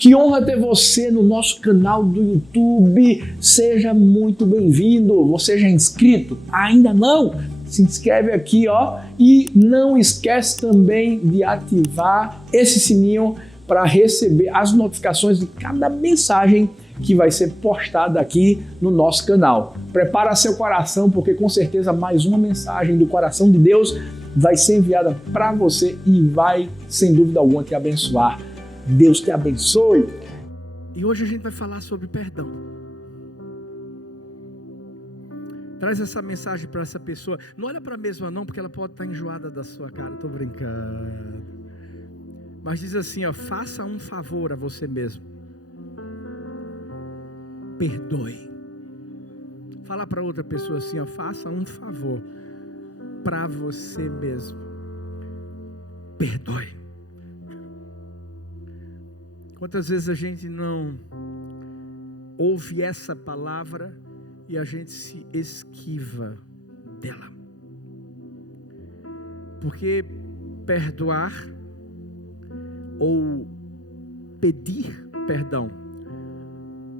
Que honra ter você no nosso canal do YouTube. Seja muito bem-vindo. Você já é inscrito? Ainda não? Se inscreve aqui, ó, e não esquece também de ativar esse sininho para receber as notificações de cada mensagem que vai ser postada aqui no nosso canal. Prepara seu coração, porque com certeza mais uma mensagem do coração de Deus vai ser enviada para você e vai, sem dúvida alguma, te abençoar. Deus te abençoe. E hoje a gente vai falar sobre perdão. Traz essa mensagem para essa pessoa. Não olha para a mesma não, porque ela pode estar enjoada da sua cara. Estou brincando. Mas diz assim, ó, faça um favor a você mesmo. Perdoe. Fala para outra pessoa assim, ó, faça um favor para você mesmo. Perdoe. Quantas vezes a gente não ouve essa palavra e a gente se esquiva dela? Porque perdoar ou pedir perdão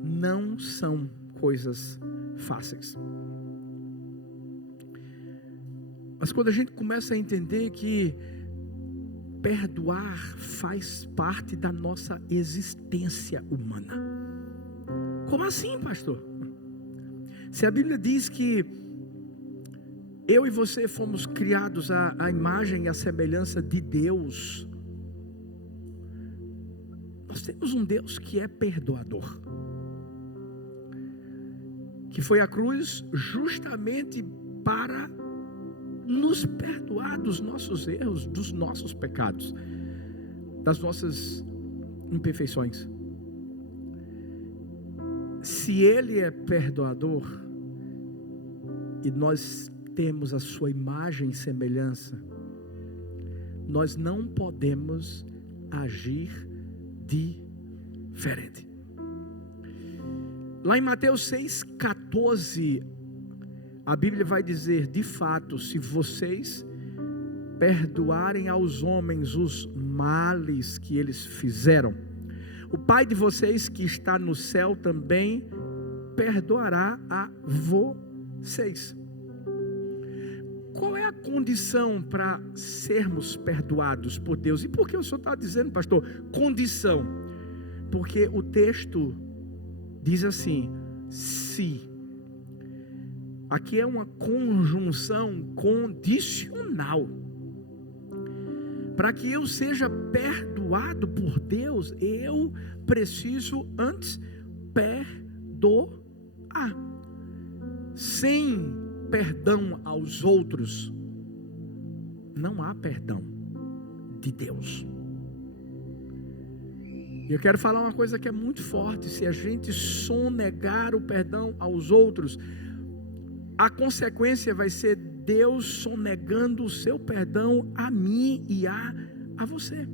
não são coisas fáceis. Mas quando a gente começa a entender que perdoar faz parte da nossa existência humana. Como assim, pastor? Se a Bíblia diz que eu e você fomos criados à imagem e à semelhança de Deus, nós temos um Deus que é perdoador, que foi à cruz justamente para nos perdoar dos nossos erros, dos nossos pecados, das nossas imperfeições. Se Ele é perdoador e nós temos a sua imagem e semelhança, nós não podemos agir diferente. Lá em Mateus 6,14, a Bíblia vai dizer, de fato, se vocês perdoarem aos homens os males que eles fizeram, o Pai de vocês que está no céu também perdoará a vocês. Qual é a condição para sermos perdoados por Deus? E por que o senhor está dizendo, pastor, condição? Porque o texto diz assim, se. Aqui é uma conjunção condicional. Para que eu seja perdoado por Deus, eu preciso antes perdoar. Sem perdão aos outros, não há perdão de Deus. E eu quero falar uma coisa que é muito forte. Se a gente sonegar o perdão aos outros, a consequência vai ser Deus sonegando o seu perdão a mim e a você.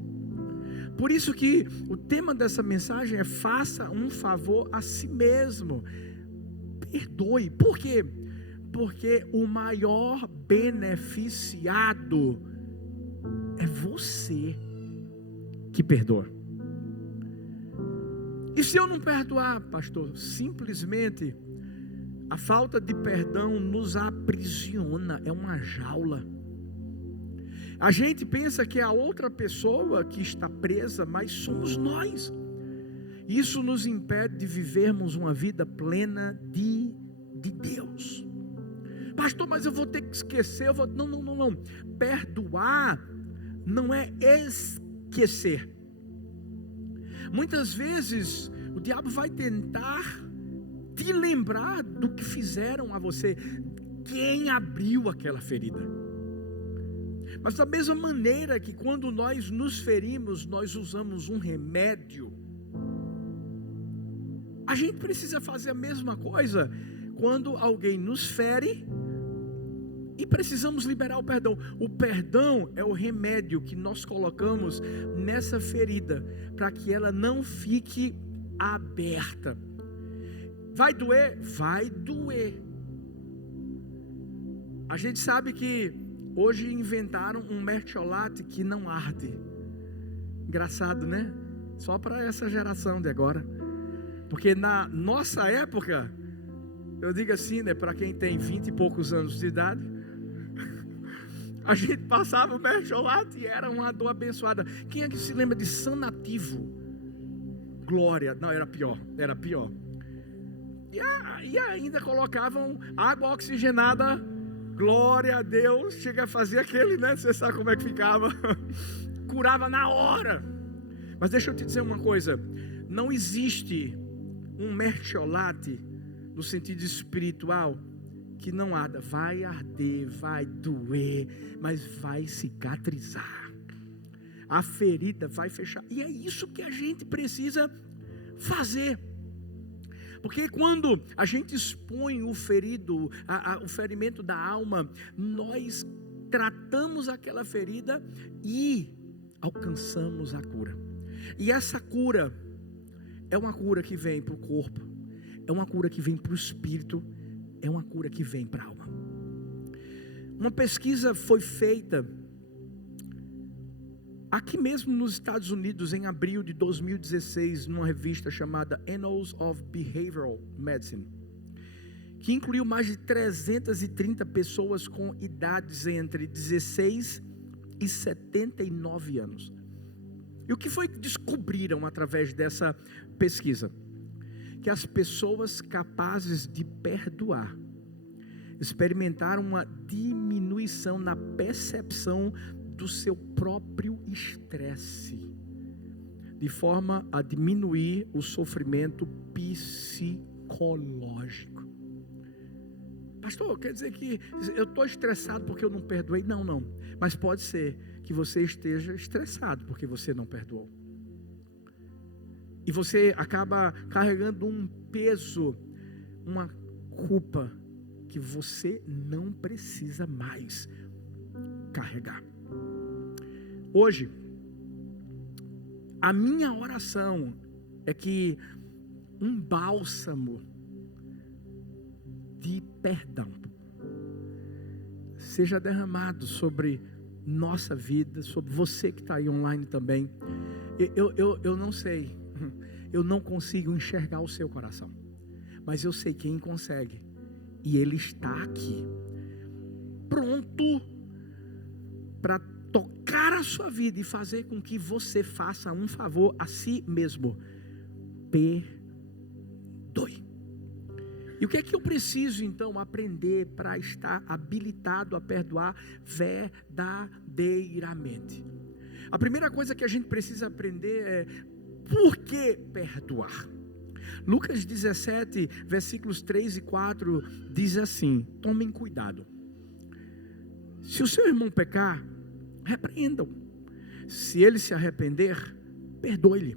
Por isso que o tema dessa mensagem é faça um favor a si mesmo. Perdoe. Por quê? Porque o maior beneficiado é você que perdoa. E se eu não perdoar, pastor, simplesmente a falta de perdão nos aprisiona, é uma jaula. A gente pensa que é a outra pessoa que está presa, mas somos nós. Isso nos impede de vivermos uma vida plena de Deus. Pastor, mas eu vou ter que esquecer. Não. Perdoar não é esquecer. Muitas vezes o diabo vai tentar te lembrar do que fizeram a você, quem abriu aquela ferida. Mas da mesma maneira que quando nós nos ferimos, nós usamos um remédio, a gente precisa fazer a mesma coisa quando alguém nos fere e precisamos liberar o perdão. O perdão é o remédio que nós colocamos nessa ferida para que ela não fique aberta. Vai doer? Vai doer. A gente sabe que hoje inventaram um mertiolate que não arde. Engraçado, né? Só para essa geração de agora. Porque na nossa época, eu digo assim, né, para quem tem 20 e poucos anos de idade, a gente passava o mercholate e era uma dor abençoada. Quem é que se lembra de sanativo? Glória. Não, era pior. E ainda colocavam água oxigenada. Glória a Deus. Chega a fazer aquele, né? Você sabe como é que ficava. Curava na hora. Mas deixa eu te dizer uma coisa. Não existe um mercholate no sentido espiritual que não arda. Vai arder, vai doer, mas vai cicatrizar. A ferida vai fechar. E é isso que a gente precisa fazer. Porque quando a gente expõe o ferido, o ferimento da alma, nós tratamos aquela ferida e alcançamos a cura. E essa cura é uma cura que vem para o corpo, é uma cura que vem para o espírito, é uma cura que vem para a alma. Uma pesquisa foi feita aqui mesmo nos Estados Unidos, em abril de 2016, numa revista chamada Annals of Behavioral Medicine, que incluiu mais de 330 pessoas com idades entre 16 e 79 anos. E o que foi que descobriram através dessa pesquisa? Que as pessoas capazes de perdoar experimentaram uma diminuição na percepção do seu próprio estresse, de forma a diminuir o sofrimento psicológico. Pastor, quer dizer que eu estou estressado porque eu não perdoei? Não, mas pode ser que você esteja estressado porque você não perdoou, e você acaba carregando um peso, uma culpa que você não precisa mais carregar. Hoje, a minha oração é que um bálsamo de perdão seja derramado sobre nossa vida, sobre você que está aí online também. Eu não sei, eu não consigo enxergar o seu coração, mas eu sei quem consegue, e Ele está aqui, pronto para tocar a sua vida e fazer com que você faça um favor a si mesmo. Perdoe. E o que é que eu preciso então aprender para estar habilitado a perdoar verdadeiramente? A primeira coisa que a gente precisa aprender é por que perdoar. Lucas 17, versículos 3 e 4 diz assim: tomem cuidado. Se o seu irmão pecar, repreendam. Se ele se arrepender, perdoe-lhe.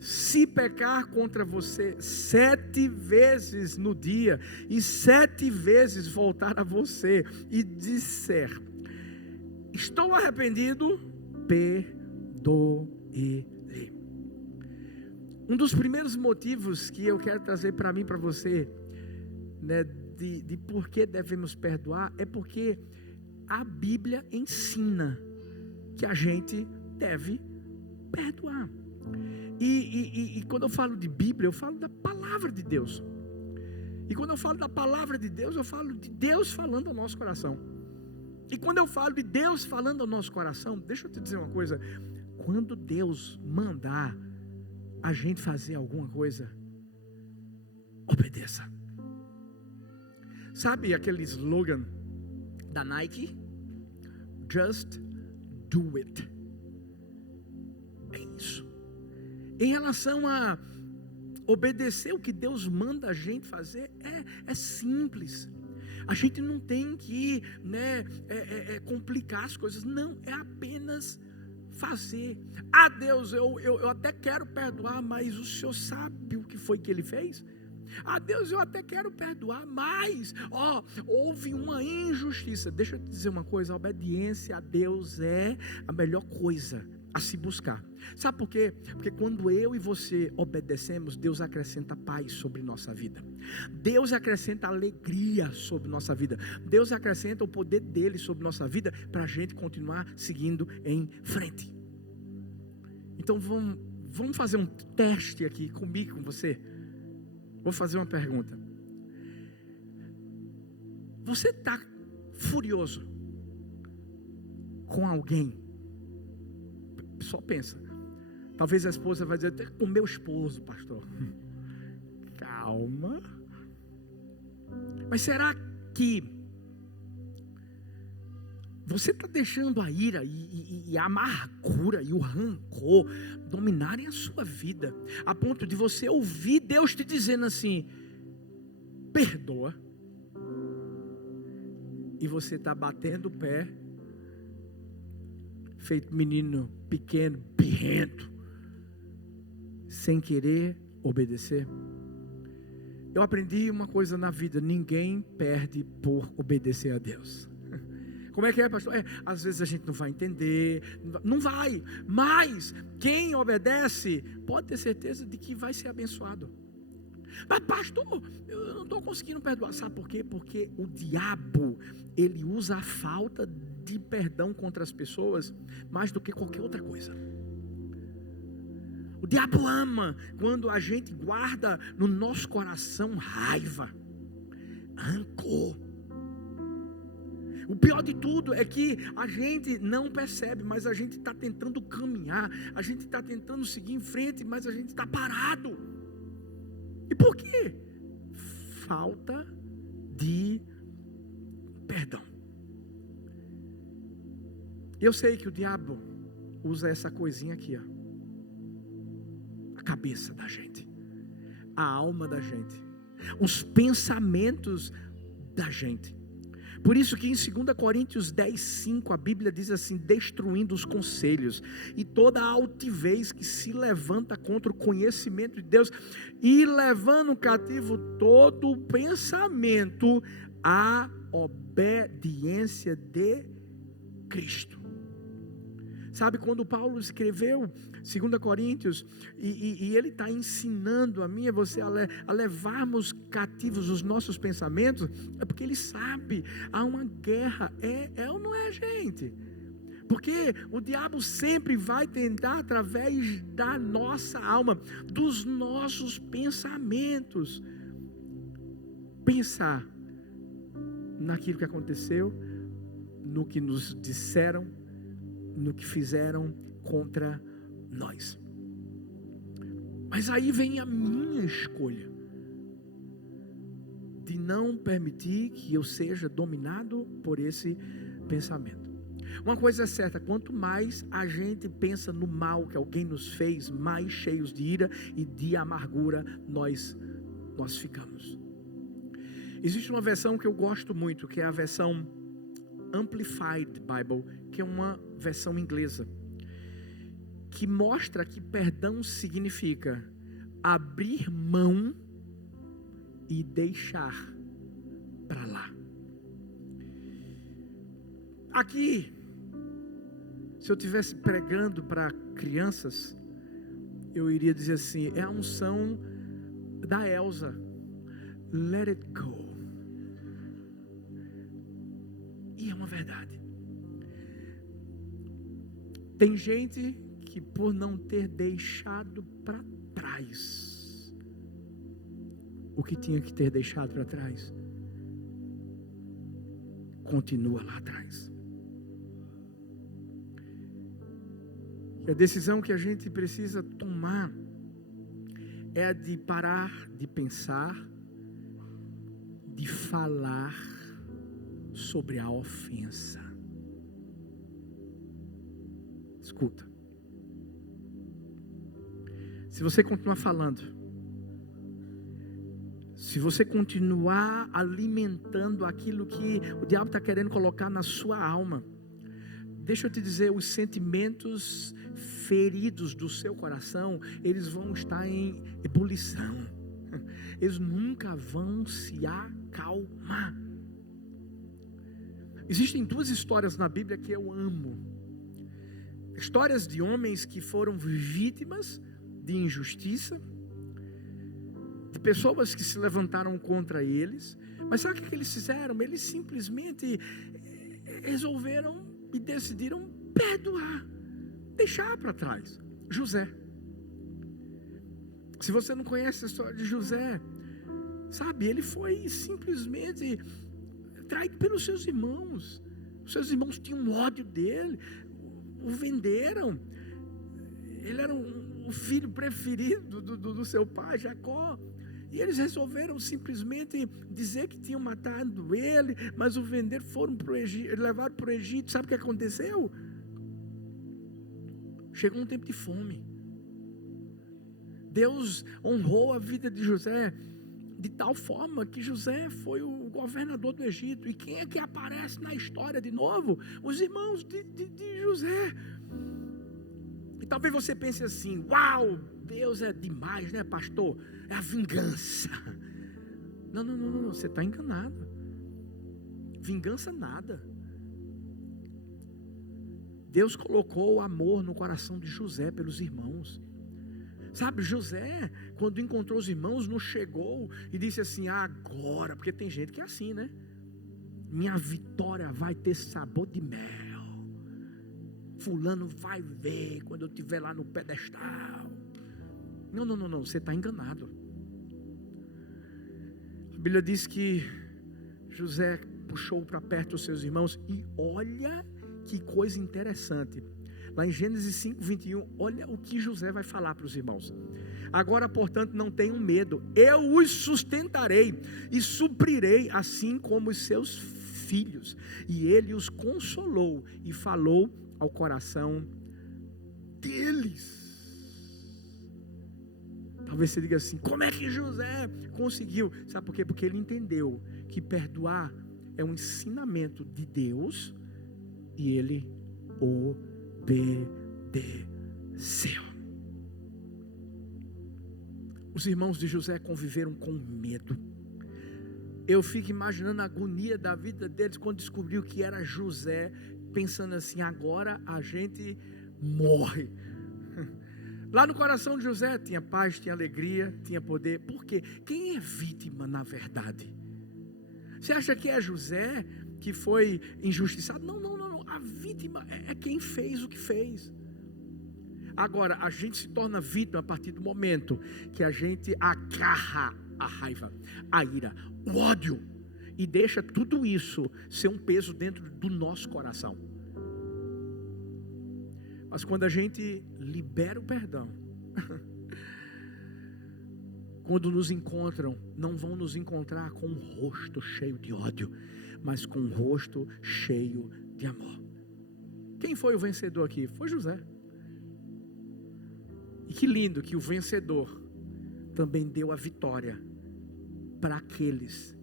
Se pecar contra você 7 vezes no dia, e 7 vezes voltar a você e disser: estou arrependido, perdoe-lhe. Um dos primeiros motivos que eu quero trazer para mim, para você, né, de por que devemos perdoar, é porque a Bíblia ensina que a gente deve perdoar. E quando eu falo de Bíblia, eu falo da palavra de Deus. E quando eu falo da palavra de Deus, eu falo de Deus falando ao nosso coração. E quando eu falo de Deus falando ao nosso coração, deixa eu te dizer uma coisa: quando Deus mandar a gente fazer alguma coisa, obedeça. Sabe aquele slogan da Nike? Just do it. É isso. Em relação a obedecer o que Deus manda a gente fazer, é simples. A gente não tem que complicar as coisas. Não, é apenas fazer. Ah, Deus, eu até quero perdoar, mas o Senhor sabe o que foi que Ele fez? Ah, Deus, eu até quero perdoar, mas houve uma injustiça. Deixa eu te dizer uma coisa: a obediência a Deus é a melhor coisa a se buscar. Sabe por quê? Porque quando eu e você obedecemos, Deus acrescenta paz sobre nossa vida. Deus acrescenta alegria sobre nossa vida. Deus acrescenta o poder dele sobre nossa vida para a gente continuar seguindo em frente. Então vamos fazer um teste aqui comigo, com você. Vou fazer uma pergunta. Você está furioso com alguém? Só pensa. Talvez a esposa vai dizer, até com meu esposo, pastor. Calma. Mas será que você está deixando a ira e a amargura e o rancor dominarem a sua vida, a ponto de você ouvir Deus te dizendo assim, perdoa, e você está batendo o pé, feito menino pequeno, birrento, sem querer obedecer? Eu aprendi uma coisa na vida: ninguém perde por obedecer a Deus. Como é que é, pastor? Às vezes a gente não vai entender, não vai, mas quem obedece pode ter certeza de que vai ser abençoado. Mas pastor, eu não estou conseguindo perdoar. Sabe por quê? Porque o diabo, ele usa a falta de perdão contra as pessoas mais do que qualquer outra coisa. O diabo ama quando a gente guarda no nosso coração raiva, rancor. O pior de tudo é que a gente não percebe, mas a gente está tentando caminhar, a gente está tentando seguir em frente, mas a gente está parado. E por quê? Falta de perdão. Eu sei que o diabo usa essa coisinha aqui, ó. A cabeça da gente, a alma da gente, os pensamentos da gente. Por isso que em 2 Coríntios 10:5 a Bíblia diz assim: destruindo os conselhos e toda a altivez que se levanta contra o conhecimento de Deus, e levando cativo todo o pensamento à obediência de Cristo. Sabe, quando Paulo escreveu 2 Coríntios, e ele está ensinando a mim e a você a levarmos cativos os nossos pensamentos, é porque ele sabe, há uma guerra, é ou não é, gente? Porque o diabo sempre vai tentar, através da nossa alma, dos nossos pensamentos, pensar naquilo que aconteceu, no que nos disseram, no que fizeram contra nós. Mas aí vem a minha escolha de não permitir que eu seja dominado por esse pensamento. Uma coisa é certa: quanto mais a gente pensa no mal que alguém nos fez, mais cheios de ira e de amargura nós ficamos. Existe uma versão que eu gosto muito, que é a versão Amplified Bible, que é uma versão inglesa, que mostra que perdão significa abrir mão e deixar para lá. Aqui, se eu estivesse pregando para crianças, eu iria dizer assim: é a unção da Elsa, let it go. E é uma verdade. Tem gente que, por não ter deixado para trás o que tinha que ter deixado para trás, continua lá atrás. E a decisão que a gente precisa tomar é a de parar de pensar, de falar sobre a ofensa. Escuta. Se você continuar falando, se você continuar alimentando aquilo que o diabo está querendo colocar na sua alma, deixa eu te dizer, os sentimentos feridos do seu coração, eles vão estar em ebulição. Eles nunca vão se acalmar. Existem duas histórias na Bíblia que eu amo. Histórias de homens que foram vítimas de injustiça, de pessoas que se levantaram contra eles. Mas sabe o que eles fizeram? Eles simplesmente resolveram e decidiram perdoar, deixar para trás. José. Se você não conhece a história de José, sabe, ele foi simplesmente traído pelos seus irmãos. Os seus irmãos tinham ódio dele, o venderam. Ele era o filho preferido do seu pai, Jacó. E eles resolveram simplesmente dizer que tinham matado ele, mas o venderam, foram para o Egito, levaram para o Egito. Sabe o que aconteceu? Chegou um tempo de fome. Deus honrou a vida de José de tal forma que José foi o governador do Egito. E quem é que aparece na história de novo? Os irmãos de José. E talvez você pense assim: uau, Deus é demais, né, pastor? É a vingança. Não, você está enganado. Vingança nada. Deus colocou o amor no coração de José pelos irmãos. Sabe, José, quando encontrou os irmãos, não chegou e disse assim: agora, porque tem gente que é assim, né? Minha vitória vai ter sabor de mel. Fulano vai ver quando eu estiver lá no pedestal. Não, você está enganado. A Bíblia diz que José puxou para perto os seus irmãos, e olha que coisa interessante. Lá em Gênesis 5:21, olha o que José vai falar para os irmãos. Agora, portanto, não tenham medo, eu os sustentarei e suprirei, assim como os seus filhos. E ele os consolou e falou ao coração deles. Talvez você diga assim: como é que José conseguiu? Sabe por quê? Porque ele entendeu que perdoar é um ensinamento de Deus, e ele obedeceu. Os irmãos de José conviveram com medo. Eu fico imaginando a agonia da vida deles quando descobriu que era José, pensando assim: agora a gente morre. Lá no coração de José tinha paz, tinha alegria, tinha poder. Por quê? Quem é vítima na verdade? Você acha que é José que foi injustiçado? Não. A vítima é quem fez o que fez. Agora, a gente se torna vítima a partir do momento que a gente agarra a raiva, a ira, o ódio, e deixa tudo isso ser um peso dentro do nosso coração. Mas quando a gente libera o perdão, quando nos encontram, não vão nos encontrar com um rosto cheio de ódio, mas com um rosto cheio de amor. Quem foi o vencedor aqui? Foi José. E que lindo que o vencedor também deu a vitória para aqueles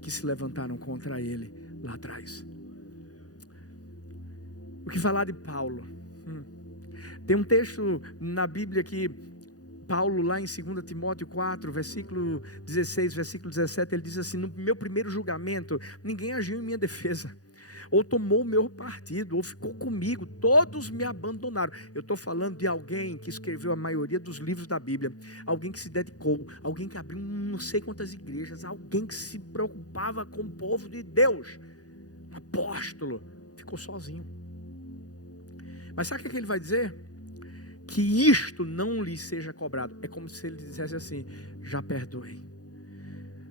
que se levantaram contra ele lá atrás. O que falar de Paulo? Tem um texto na Bíblia que Paulo, lá em 2 Timóteo 4, versículo 16, versículo 17, ele diz assim: no meu primeiro julgamento, ninguém agiu em minha defesa, ou tomou o meu partido, ou ficou comigo, todos me abandonaram. Eu estou falando de alguém que escreveu a maioria dos livros da Bíblia, alguém que se dedicou, alguém que abriu não sei quantas igrejas, alguém que se preocupava com o povo de Deus, um apóstolo, ficou sozinho. Mas sabe o que ele vai dizer? Que isto não lhe seja cobrado. É como se ele dissesse assim: já perdoei.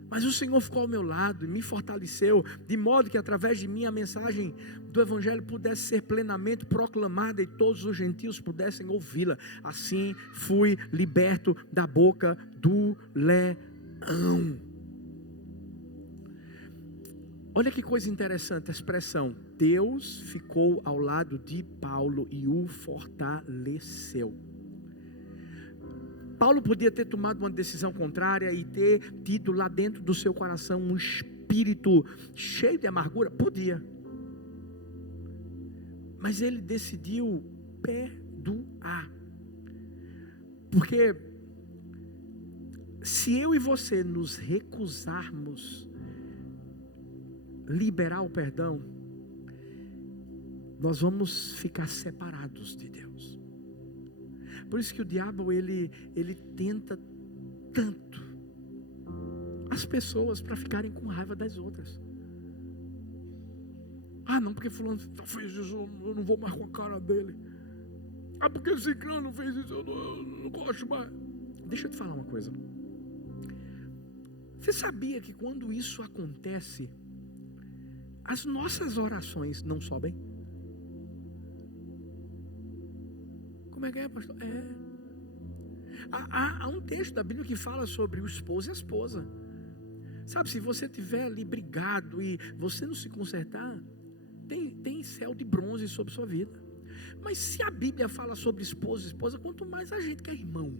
Mas o Senhor ficou ao meu lado e me fortaleceu, de modo que através de mim a mensagem do Evangelho pudesse ser plenamente proclamada e todos os gentios pudessem ouvi-la. Assim fui liberto da boca do leão. Olha que coisa interessante a expressão: Deus ficou ao lado de Paulo e o fortaleceu. Paulo podia ter tomado uma decisão contrária e ter tido lá dentro do seu coração um espírito cheio de amargura. Podia. Mas ele decidiu perdoar. Porque se eu e você nos recusarmos liberar o perdão, nós vamos ficar separados de Deus. Por isso que o diabo ele tenta tanto as pessoas para ficarem com raiva das outras. Não, porque fulano fez isso, eu não vou mais com a cara dele. Porque esse ciclano fez isso, eu não gosto mais. deixa eu te falar uma coisa. Você sabia que quando isso acontece, as nossas orações não sobem? Como é que é, pastor? Há um texto da Bíblia que fala sobre o esposo e a esposa. Sabe, se você estiver ali brigado e você não se consertar, tem céu de bronze sobre sua vida. Mas se a Bíblia fala sobre esposo e esposa, quanto mais a gente que é irmão.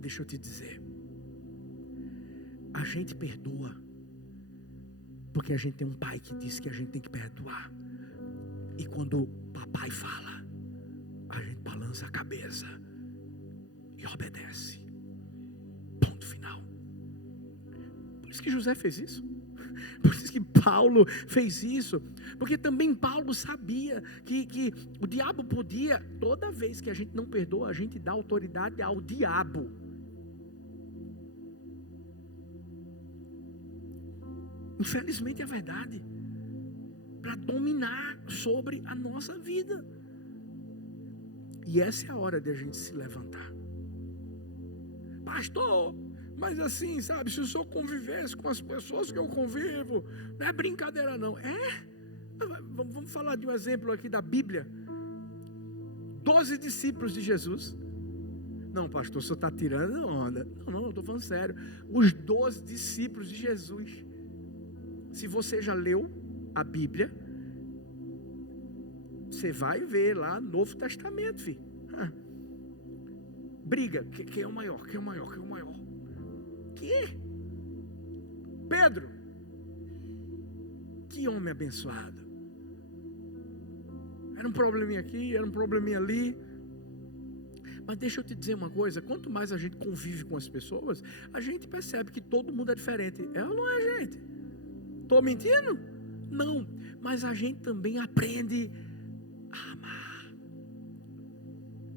Deixa eu te dizer, a gente perdoa porque a gente tem um pai que diz que a gente tem que perdoar. E quando o papai fala, a gente balança a cabeça e obedece. Ponto final. Por isso que José fez isso. Por isso que Paulo fez isso. Porque também Paulo sabia que o diabo podia, toda vez que a gente não perdoa, a gente dá autoridade ao diabo. Infelizmente é verdade. Para dominar sobre a nossa vida. E essa é a hora de a gente se levantar. Pastor, mas assim, sabe, se o senhor convivesse com as pessoas que eu convivo, não é brincadeira não. Vamos falar de um exemplo aqui da Bíblia. 12 discípulos de Jesus. Não, pastor, o senhor está tirando onda. Não, eu estou falando sério. Os 12 discípulos de Jesus. Se você já leu a Bíblia, você vai ver lá no Novo Testamento, filho. Briga, quem é o maior? Quem é o maior? Quem é o maior? Que? Pedro. Que homem abençoado. Era um probleminha aqui, era um probleminha ali. Mas deixa eu te dizer uma coisa, quanto mais a gente convive com as pessoas, a gente percebe que todo mundo é diferente. É ou não é, gente? Estou mentindo? Não, mas a gente também aprende a amar.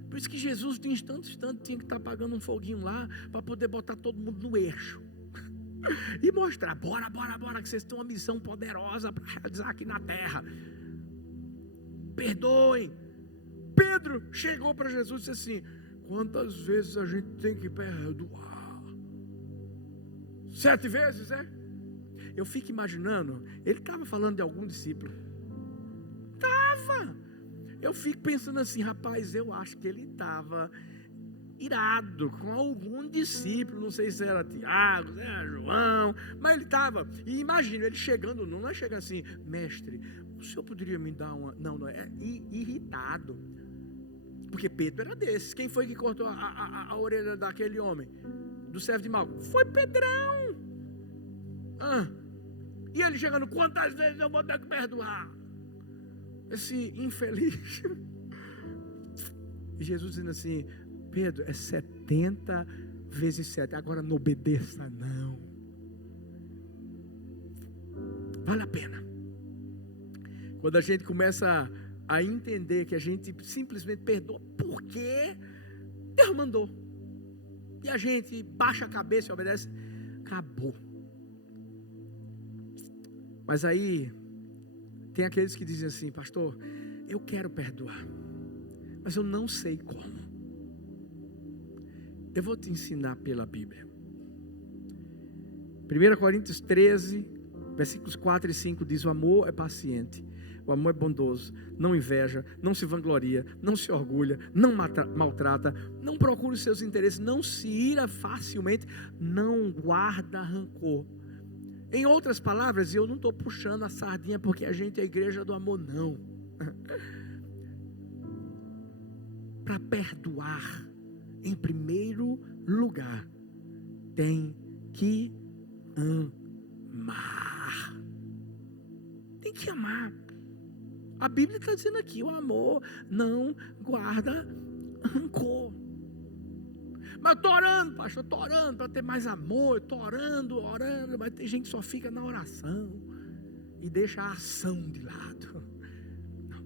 Por isso que Jesus, de instante em instante, tinha que estar apagando um foguinho lá, para poder botar todo mundo no eixo. E mostrar, bora, que vocês têm uma missão poderosa para realizar aqui na terra. Perdoem. Pedro chegou para Jesus e disse assim: quantas vezes a gente tem que perdoar? 7 vezes, é? Eu fico imaginando, ele estava falando de algum discípulo. Eu fico pensando assim, rapaz, eu acho que ele estava irado com algum discípulo, não sei se era Tiago, se era João, mas ele estava, e imagina, ele chegando, não é chegando assim, mestre, o senhor poderia me dar uma, não é irritado, porque Pedro era desses. Quem foi que cortou a orelha daquele homem, do servo de Malco? Foi Pedrão. E ele chegando, quantas vezes eu vou ter que perdoar esse infeliz? E Jesus dizendo assim: Pedro, é 70 vezes 7. Agora não obedeça não. Vale a pena. Quando a gente começa a entender que a gente simplesmente perdoa porque Deus mandou, e a gente baixa a cabeça e obedece, acabou. Mas aí tem aqueles que dizem assim: pastor, eu quero perdoar, mas eu não sei como. Eu vou te ensinar pela Bíblia. 1 Coríntios 13, versículos 4 e 5 diz: o amor é paciente, o amor é bondoso, não inveja, não se vangloria, não se orgulha, não maltrata, não procura os seus interesses, não se ira facilmente, não guarda rancor. Em outras palavras, eu não estou puxando a sardinha porque a gente é a igreja do amor, não. Para perdoar, em primeiro lugar, tem que amar. Tem que amar. A Bíblia está dizendo aqui: o amor não guarda rancor. Mas eu estou orando, pastor, estou orando para ter mais amor, estou orando, mas tem gente que só fica na oração e deixa a ação de lado. Não.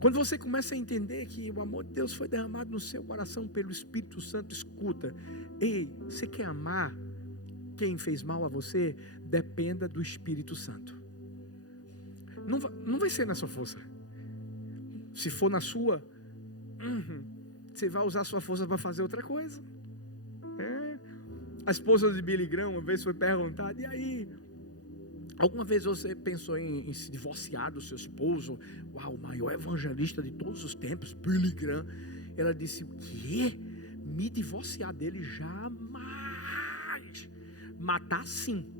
Quando você começa a entender que o amor de Deus foi derramado no seu coração pelo Espírito Santo, escuta: ei, você quer amar quem fez mal a você? Dependa do Espírito Santo. Não vai ser na sua força. Se for na sua, você vai usar sua força para fazer outra coisa. A esposa de Billy Graham uma vez foi perguntada: e aí, alguma vez você pensou em se divorciar do seu esposo? Uau, o maior evangelista de todos os tempos, Billy Graham. Ela disse: o quê? Me divorciar dele? Jamais. Matar, sim.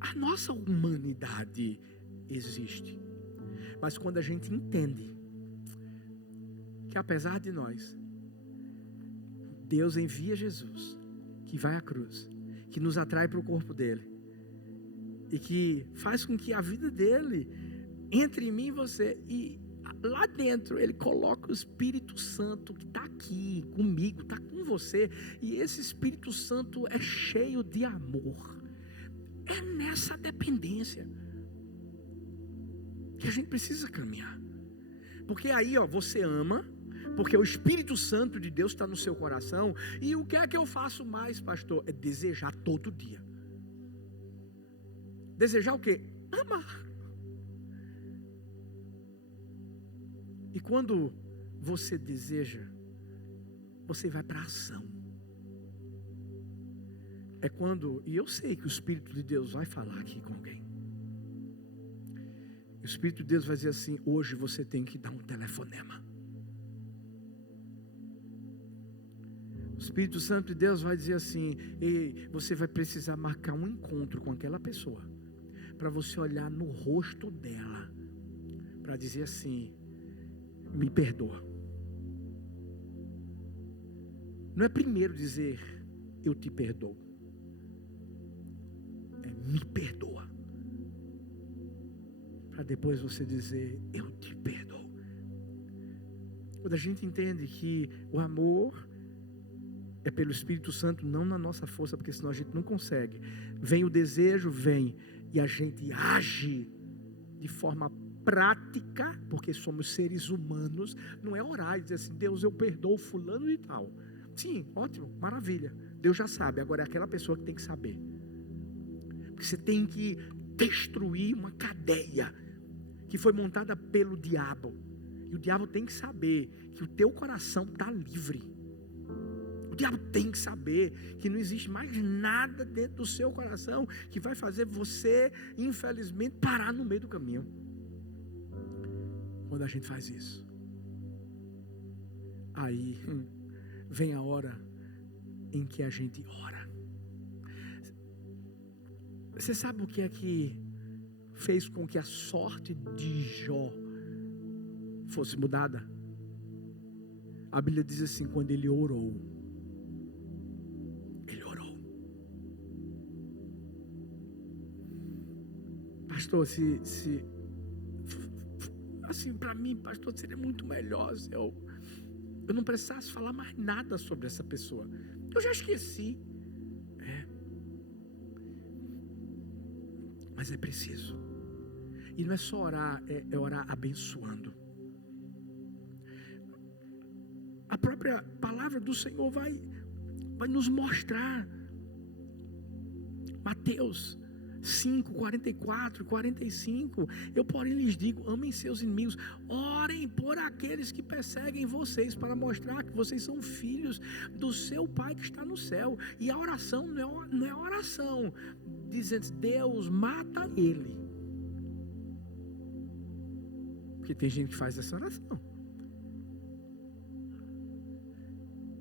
A nossa humanidade existe, mas quando a gente entende que apesar de nós, Deus envia Jesus, que vai à cruz, que nos atrai para o corpo dele, e que faz com que a vida dele entre em mim e você, e lá dentro ele coloca o Espírito Santo que está aqui comigo, está com você, e esse Espírito Santo é cheio de amor. É nessa dependência que a gente precisa caminhar, porque aí você ama, porque o Espírito Santo de Deus está no seu coração. E o que é que eu faço mais, pastor? É desejar todo dia. Desejar o quê? Amar. E quando você deseja, você vai para a ação. É quando, e eu sei que o Espírito de Deus vai falar aqui com alguém. O Espírito de Deus vai dizer assim: hoje você tem que dar um telefonema. O Espírito Santo de Deus vai dizer assim: ei, você vai precisar marcar um encontro com aquela pessoa, para você olhar no rosto dela, para dizer assim: me perdoa. Não é primeiro dizer eu te perdoo, é me perdoa, para depois você dizer eu te perdoo. Quando a gente entende que o amor é pelo Espírito Santo, não na nossa força, porque senão a gente não consegue. Vem o desejo, vem, e a gente age de forma prática, porque somos seres humanos. Não é orar e dizer assim: Deus, eu perdoo fulano e tal. Sim, ótimo, maravilha, Deus já sabe. Agora é aquela pessoa que tem que saber, porque você tem que destruir uma cadeia que foi montada pelo diabo, e o diabo tem que saber que o teu coração está livre. O diabo tem que saber que não existe mais nada dentro do seu coração que vai fazer você, infelizmente, parar no meio do caminho. Quando a gente faz isso, aí vem a hora em que a gente ora. Você sabe o que é que fez com que a sorte de Jó fosse mudada? A Bíblia diz assim: quando ele orou. Pastor, assim, para mim, pastor, seria muito melhor se eu não precisasse falar mais nada sobre essa pessoa. Eu já esqueci. Mas é preciso. E não é só orar, é orar abençoando. A própria palavra do Senhor vai nos mostrar. Mateus 5, 44, 45. Eu, porém, lhes digo: amem seus inimigos, orem por aqueles que perseguem vocês, para mostrar que vocês são filhos do seu Pai que está no céu. E a oração não é oração dizendo: Deus, mata ele. Porque tem gente que faz essa oração.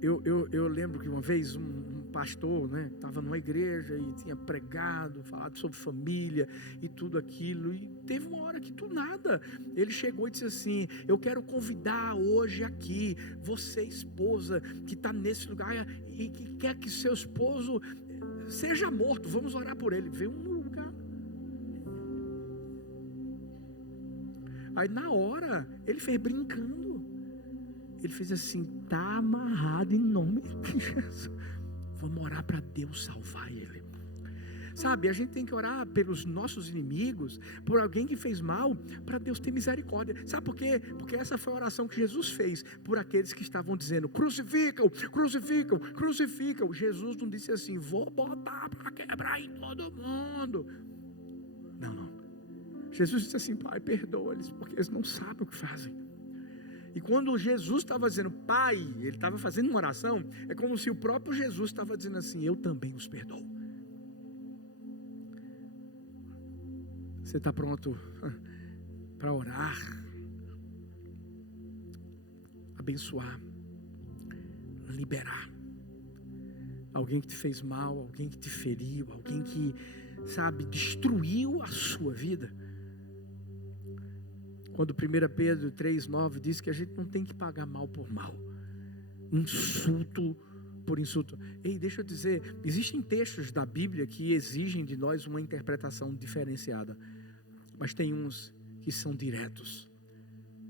Eu lembro que uma vez um pastor, estava numa igreja e tinha pregado, falado sobre família e tudo aquilo, e teve uma hora que do nada ele chegou e disse assim: eu quero convidar hoje aqui você, esposa, que está nesse lugar e que quer que seu esposo seja morto, vamos orar por ele. Veio um lugar. Aí na hora ele fez brincando. Ele fez assim: está amarrado em nome de Jesus. Vamos orar para Deus salvar ele. Sabe, a gente tem que orar pelos nossos inimigos, por alguém que fez mal, para Deus ter misericórdia. Sabe por quê? Porque essa foi a oração que Jesus fez por aqueles que estavam dizendo: crucificam, crucificam, crucificam. Jesus não disse assim: vou botar para quebrar em todo mundo. Não. Jesus disse assim: Pai, perdoa-lhes, porque eles não sabem o que fazem. E quando Jesus estava dizendo Pai, ele estava fazendo uma oração, é como se o próprio Jesus estava dizendo assim: eu também os perdoo. Você está pronto para orar, abençoar, liberar alguém que te fez mal, alguém que te feriu, alguém que, sabe, destruiu a sua vida? Quando 1 Pedro 3,9 diz que a gente não tem que pagar mal por mal, insulto por insulto. Ei, deixa eu dizer, existem textos da Bíblia que exigem de nós uma interpretação diferenciada, mas tem uns que são diretos,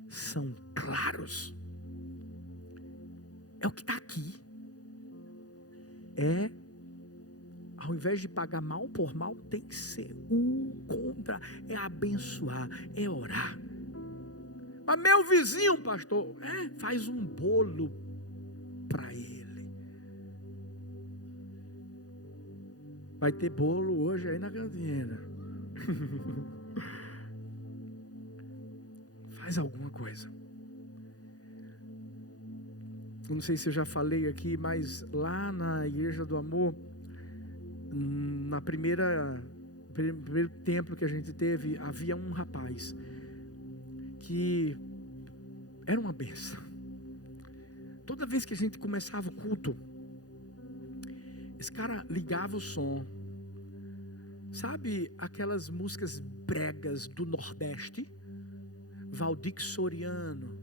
são claros. É o que está aqui. Ao invés de pagar mal por mal, tem que ser o contra, é abençoar, é orar. Mas meu vizinho, pastor, faz um bolo para ele. Vai ter bolo hoje aí na cantina. Faz alguma coisa. Eu não sei se eu já falei aqui, mas lá na Igreja do Amor, no primeiro templo que a gente teve, havia um rapaz que era uma benção. Toda vez que a gente começava o culto, esse cara ligava o som. Sabe aquelas músicas bregas do Nordeste? Valdir Soriano,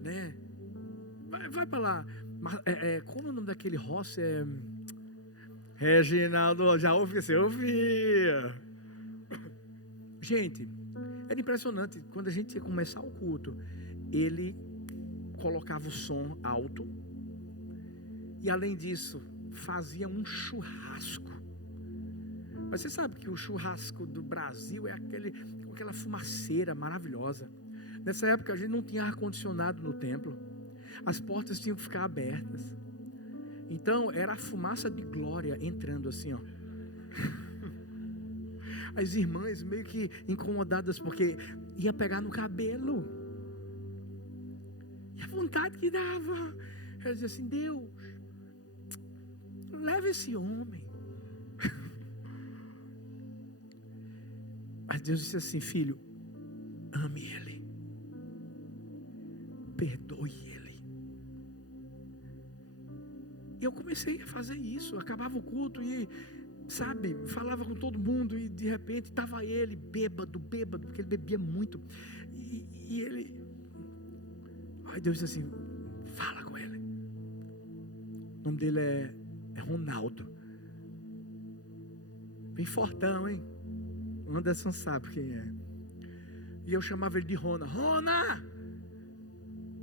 né? Vai para lá. Como é o nome daquele Rossi? Reginaldo, já ouvi, você ouvia. Gente, era impressionante. Quando a gente ia começar o culto, ele colocava o som alto. E além disso, fazia um churrasco. Mas você sabe que o churrasco do Brasil é aquela fumaceira maravilhosa. Nessa época a gente não tinha ar-condicionado no templo. As portas tinham que ficar abertas. Então era a fumaça de glória entrando assim, ó. As irmãs meio que incomodadas porque ia pegar no cabelo. E a vontade que dava. Ela dizia assim: Deus, leva esse homem. Mas Deus disse assim: filho, ame ele, perdoe ele. E eu comecei a fazer isso. Acabava o culto e, sabe, falava com todo mundo. E de repente estava ele bêbado, porque ele bebia muito. E ele, aí Deus disse assim: fala com ele. O nome dele é Ronaldo. Bem fortão, hein? Anderson sabe quem é. E eu chamava ele de Rona. Rona!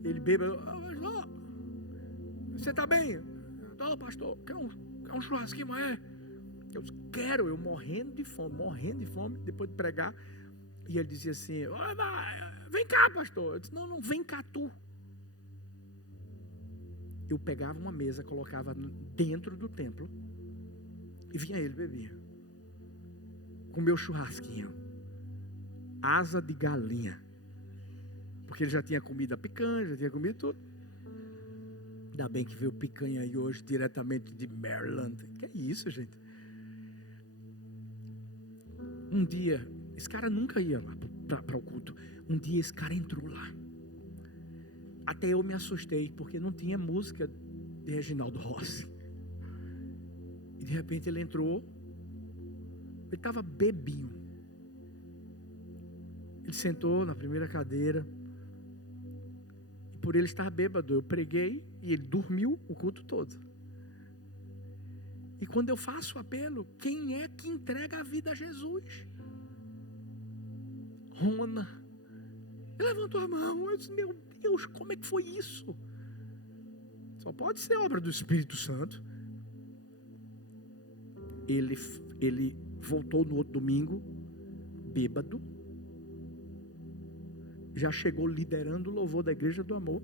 Ele bêbado. Você está bem? Não, pastor, quer um churrasquinho amanhã? Eu disse: quero. Eu morrendo de fome, depois de pregar. E ele dizia assim: vem cá, pastor. Eu disse: não, vem cá tu. Eu pegava uma mesa, colocava dentro do templo e vinha ele bebia. Com meu churrasquinho, asa de galinha, porque ele já tinha comido a picanha, já tinha comido tudo. Ainda bem que veio picanha aí hoje, diretamente de Maryland. Que é isso, gente? Um dia, esse cara nunca ia lá para o culto. Um dia esse cara entrou lá. Até eu me assustei, porque não tinha música de Reginaldo Rossi. E de repente ele entrou. Ele estava bebinho. Ele sentou na primeira cadeira. E por ele estar bêbado, eu preguei e ele dormiu o culto todo. E quando eu faço o apelo, quem é que entrega a vida a Jesus? Rona. Ele levantou a mão. Eu disse: meu Deus, como é que foi isso? Só pode ser obra do Espírito Santo. Ele voltou no outro domingo, bêbado. Já chegou liderando o louvor da Igreja do Amor.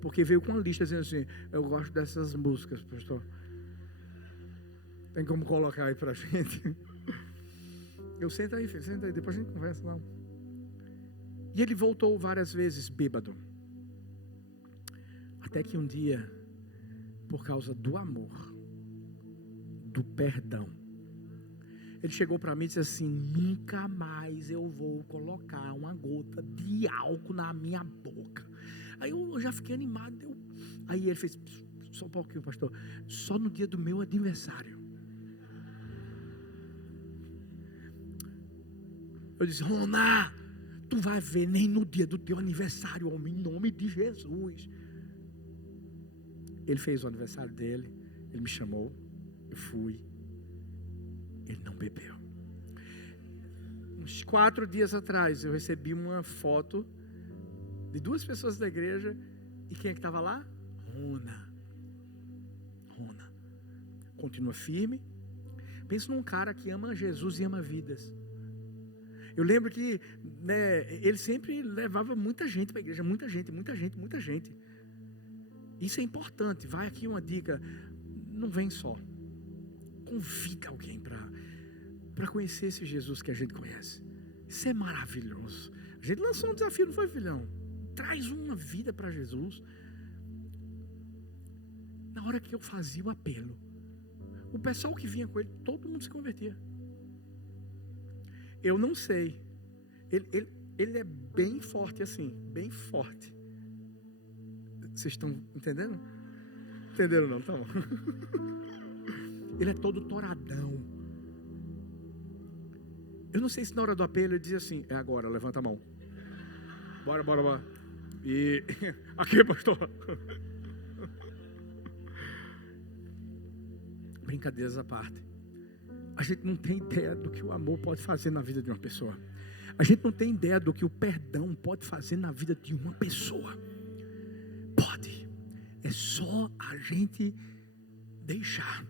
Porque veio com uma lista dizendo assim: eu gosto dessas músicas, pastor. Tem como colocar aí pra gente? Eu senta aí, filho, senta aí, depois a gente conversa lá. E ele voltou várias vezes bêbado. Até que um dia, por causa do amor, do perdão, ele chegou para mim e disse assim: nunca mais eu vou colocar uma gota de álcool na minha boca. Aí eu já fiquei animado. Aí ele fez: só um pouquinho, pastor, só no dia do meu aniversário. Eu disse: Rona, tu vai ver, nem no dia do teu aniversário, homem, em nome de Jesus. Ele fez o aniversário dele, ele me chamou, eu fui, ele não bebeu. Uns 4 dias atrás, eu recebi uma foto de 2 pessoas da igreja, e quem é que estava lá? Rona. Continua firme. Pensa num cara que ama Jesus e ama vidas. Eu lembro que, ele sempre levava muita gente para a igreja, muita gente. Isso é importante. Vai aqui uma dica: não vem só, convida alguém para conhecer esse Jesus que a gente conhece. Isso é maravilhoso. A gente lançou um desafio, não foi, filhão? Traz uma vida para Jesus. Na hora que eu fazia o apelo, o pessoal que vinha com ele, todo mundo se convertia. Eu não sei, ele é bem forte assim, bem forte. Vocês estão entendendo? Entenderam não? Tá bom. Ele é todo toradão. Eu não sei se na hora do apelo ele dizia assim: é agora, levanta a mão. Bora. E aqui, pastor. Brincadeiras à parte. A gente não tem ideia do que o amor pode fazer na vida de uma pessoa. A gente não tem ideia do que o perdão pode fazer na vida de uma pessoa. Pode. É só a gente deixar.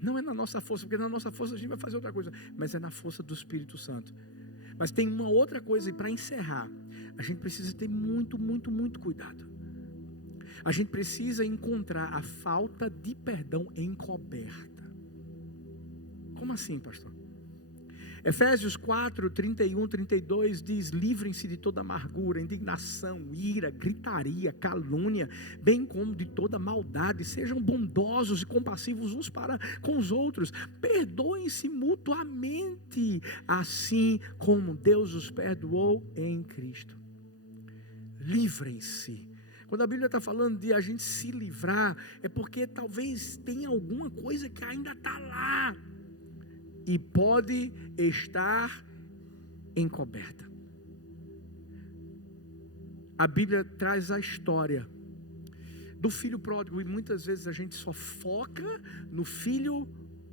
Não é na nossa força, porque na nossa força a gente vai fazer outra coisa, mas é na força do Espírito Santo. Mas tem uma outra coisa, e para encerrar, a gente precisa ter muito cuidado. A gente precisa encontrar a falta de perdão encoberta. Como assim, pastor? Efésios 4, 31, 32 diz: livrem-se de toda amargura, indignação, ira, gritaria, calúnia, bem como de toda maldade. Sejam bondosos e compassivos uns para com os outros. Perdoem-se mutuamente, assim como Deus os perdoou em Cristo. Livrem-se. Quando a Bíblia está falando de a gente se livrar, é porque talvez tenha alguma coisa que ainda está lá e pode estar encoberta. A Bíblia traz a história do filho pródigo, e muitas vezes a gente só foca no filho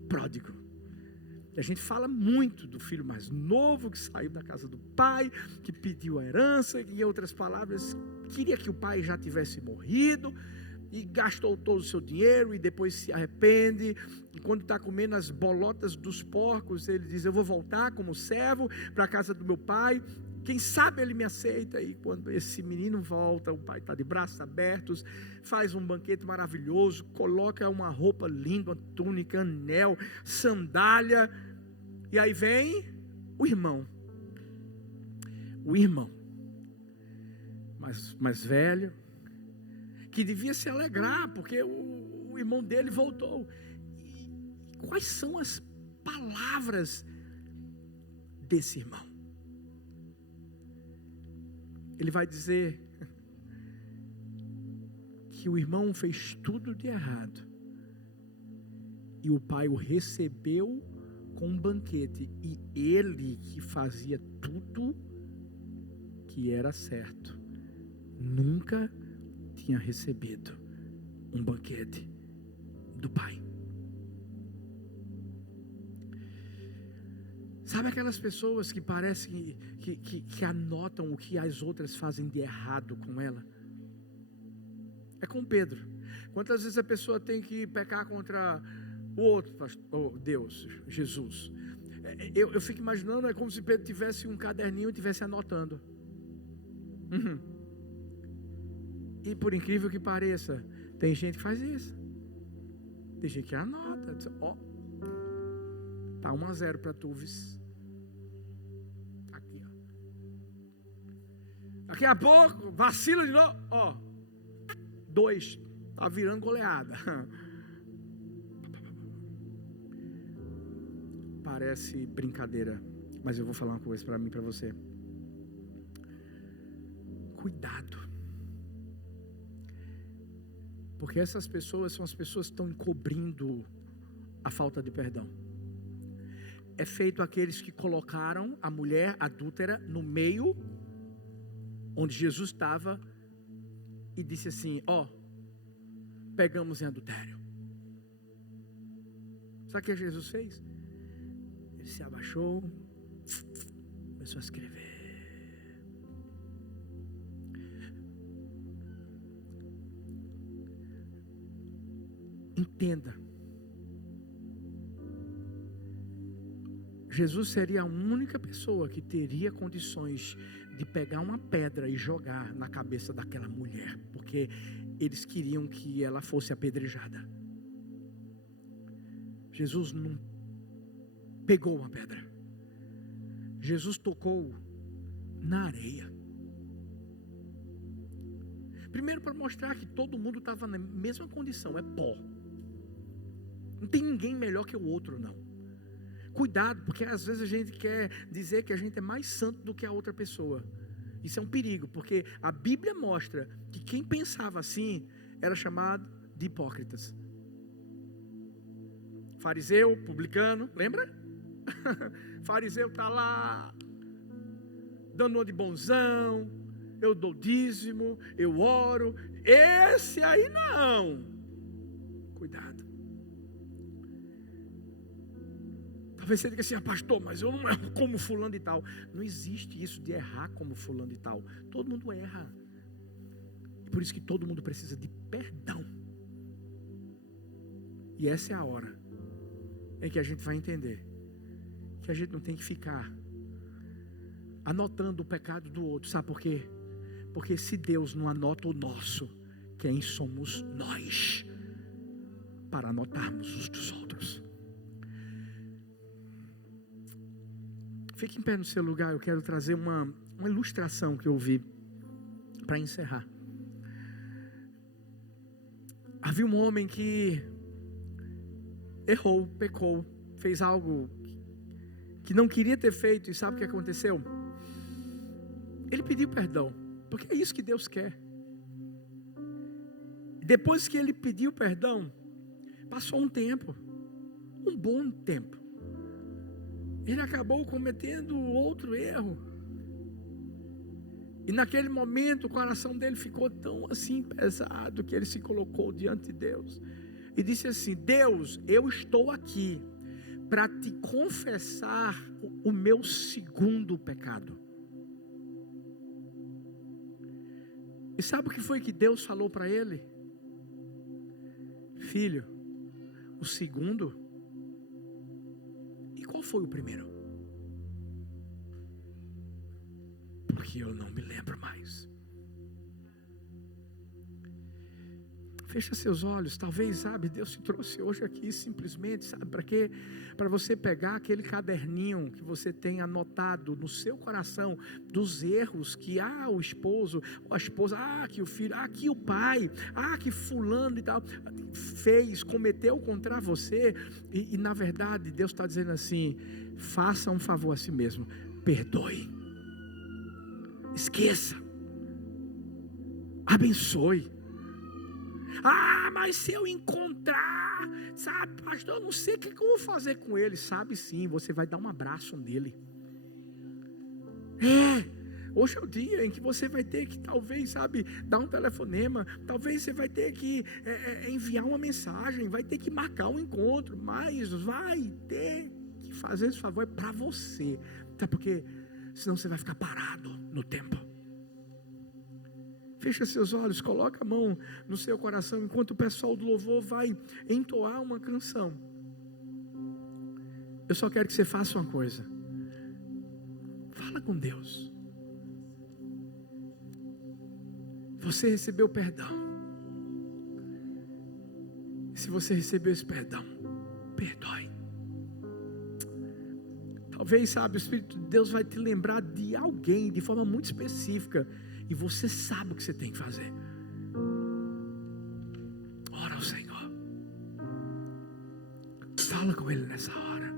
pródigo. A gente fala muito do filho mais novo que saiu da casa do pai, que pediu a herança, em outras palavras, queria que o pai já tivesse morrido e gastou todo o seu dinheiro e depois se arrepende. E quando está comendo as bolotas dos porcos, ele diz: eu vou voltar como servo para a casa do meu pai, quem sabe ele me aceita. E quando esse menino volta, o pai está de braços abertos, faz um banquete maravilhoso, coloca uma roupa linda, uma túnica, anel, sandália. E aí vem o irmão mais velho, que devia se alegrar porque o irmão dele voltou. E quais são as palavras desse irmão? Ele vai dizer que o irmão fez tudo de errado e o pai o recebeu com um banquete, e ele que fazia tudo que era certo nunca tinha recebido um banquete do pai. Sabe aquelas pessoas que parecem que anotam o que as outras fazem de errado com ela? É com Pedro. Quantas vezes a pessoa tem que pecar contra o outro, Deus, Jesus? Eu fico imaginando, é como se Pedro tivesse um caderninho e estivesse anotando. E por incrível que pareça, tem gente que faz isso. Tem gente que anota. Diz, tá 1-0 para tu, vis. Aqui, ó. Daqui a pouco, vacila de novo. Ó, 2, tá virando goleada. Parece brincadeira, mas eu vou falar uma coisa para mim e para você. Cuidado. Porque essas pessoas são as pessoas que estão encobrindo a falta de perdão. É feito aqueles que colocaram a mulher adúltera no meio onde Jesus estava e disse assim: ó, pegamos em adultério. Sabe o que Jesus fez? Ele se abaixou, começou a escrever. Entenda, Jesus seria a única pessoa que teria condições de pegar uma pedra e jogar na cabeça daquela mulher, porque eles queriam que ela fosse apedrejada. Jesus não pegou uma pedra, Jesus tocou na areia. Primeiro, para mostrar que todo mundo estava na mesma condição, é pó. Não tem ninguém melhor que o outro, não. Cuidado, porque às vezes a gente quer dizer que a gente é mais santo do que a outra pessoa. Isso é um perigo, porque a Bíblia mostra que quem pensava assim era chamado de hipócritas. Fariseu, publicano, lembra? Fariseu está lá, dando uma de bonzão, eu dou dízimo, eu oro. Esse aí não. Cuidado. Talvez você diga assim: pastor, mas eu não erro como fulano e tal. Não existe isso de errar como fulano e tal. Todo mundo erra. E por isso que todo mundo precisa de perdão. E essa é a hora em que a gente vai entender que a gente não tem que ficar anotando o pecado do outro. Sabe por quê? Porque se Deus não anota o nosso, quem somos nós para anotarmos os dos outros? Fique em pé no seu lugar. Eu quero trazer uma ilustração que eu vi para encerrar. Havia um homem que errou, pecou, fez algo que não queria ter feito. E sabe o que aconteceu? Ele pediu perdão, porque é isso que Deus quer. Depois que ele pediu perdão, passou um tempo, um bom tempo. Ele acabou cometendo outro erro. E naquele momento o coração dele ficou tão assim pesado que ele se colocou diante de Deus e disse assim: Deus, eu estou aqui para te confessar o meu segundo pecado. E sabe o que foi que Deus falou para ele? Filho, o segundo? E qual foi o primeiro? Porque eu não me lembro mais. Fecha seus olhos. Talvez, sabe, Deus te trouxe hoje aqui simplesmente, sabe para quê? Para você pegar aquele caderninho que você tem anotado no seu coração dos erros que o esposo, ou a esposa, que o filho, que o pai, que fulano e tal fez, cometeu contra você. E na verdade Deus está dizendo assim: faça um favor a si mesmo, perdoe, esqueça, abençoe. Mas se eu encontrar, sabe, pastor, eu não sei o que eu vou fazer com ele. Sabe sim, você vai dar um abraço nele. Hoje é o dia em que você vai ter que, talvez, sabe, dar um telefonema. Talvez você vai ter que enviar uma mensagem, vai ter que marcar um encontro. Mas vai ter que fazer esse favor para você. Sabe por quê? Senão você vai ficar parado no tempo. Fecha seus olhos, coloca a mão no seu coração enquanto o pessoal do louvor vai entoar uma canção. Eu só quero que você faça uma coisa. Fala com Deus. Você recebeu perdão. Se você recebeu esse perdão, perdoe. Talvez, sabe, o Espírito de Deus vai te lembrar de alguém de forma muito específica e você sabe o que você tem que fazer. Ora ao Senhor. Fala com Ele nessa hora.